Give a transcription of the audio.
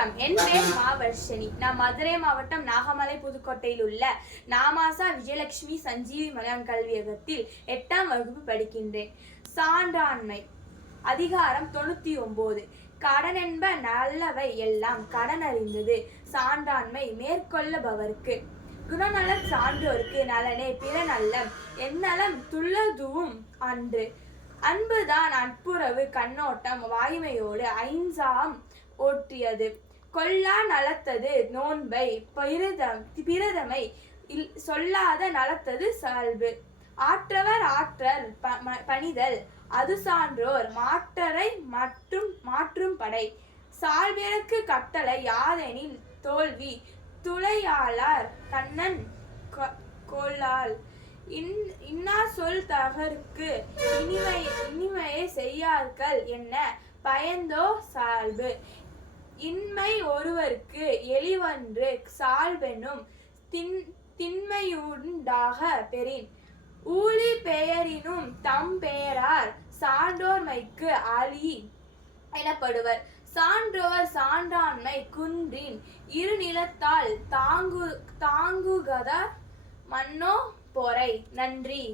வணக்கம். என் பேர் மாவர்ஷினி. நான் மதுரை மாவட்டம் நாகமலை புதுக்கோட்டையில் உள்ள நாமாசா விஜயலட்சுமி சஞ்சீவி மகான் கல்வியகத்தில் எட்டாம் வகுப்பு படிக்கின்றேன். சான்றாண்மை. அதிகாரம் தொண்ணூத்தி ஒன்பது கடன் என்ப நல்லவை எல்லாம் கடன் அறிந்தது. சான்றாண்மை மேற்கொள்ளபவர்க்கு. குணநல சான்றோர்க்கு நலனே பிற நல்லம் எந்நலம் துள்ளதுவும் அன்று. அன்புதான் நட்புறவு கண்ணோட்டம் வாய்மையோடு ஐந்தாம் ஓட்டியது. கொல்லா நலத்தது நோன்பை பிறதம் பிரதமை இல்- சொல்லாத நலத்தது சால்பு ஆற்றவர் ஆற்றல் ப- பணிதல் அது சான்றோர் மாற்றரை மற்றும் மாற்றும் படை. சால்பிறக்கு கட்டளை யாதெனில் தோல்வி. துளையாளார் கண்ணன் கொ- கொல்லால் இன் இன்னா சொல் தகருக்கு இனிமை இனிமையை செய்யார்கள் என்ன? பயந்தோ சால்பு இன்மை ஒருவர்க்கு எளிவன்று சால்பெனும் தின் திண்மையுண்டாக பெறின். ஊழி பெயரினும் தம் பெயரார் சான்றோர்மைக்கு அழி எனப்படுவர். சான்றோர் சான்றாண்மை குன்றின் இரு நிலத்தால் தாங்கு தாங்குகத மன்னோ பொறை நன்றி.